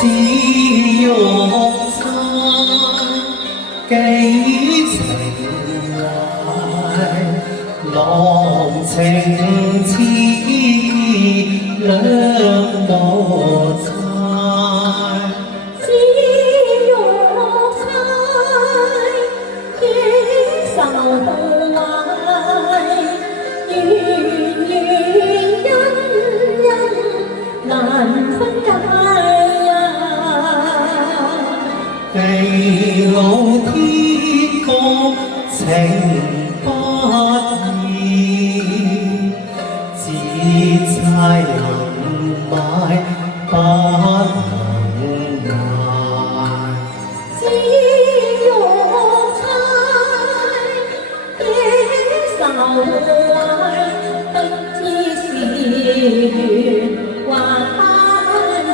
只欲猜几情怀，郎情似两无猜。只欲猜几愁怀，怨怨恩恩难分解。地老天荒情不移，只猜能买不能卖。只欲猜几愁怀，不知是缘还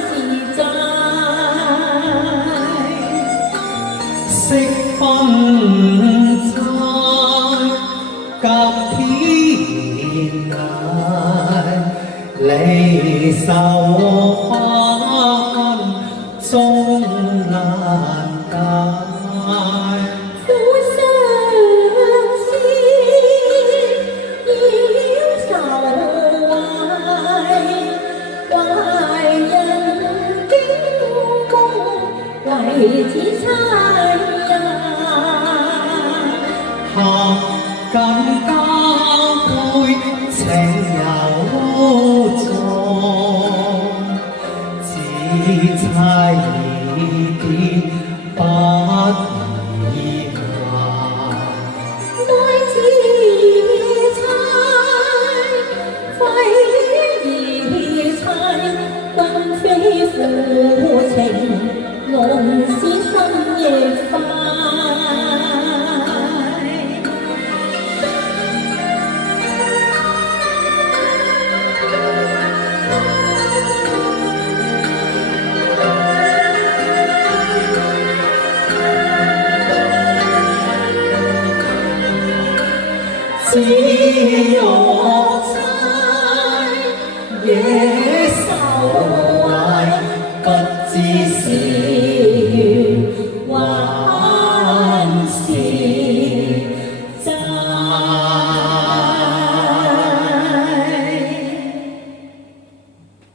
是债。惜分猜，隔天涯，离愁花分终难解。苦相思，繞愁懷，懷人驚弓，為此猜呀。合緊交杯，情有重，只猜疑點不易解。愛似猜，揮而猜，君非負情，弄使心亦快。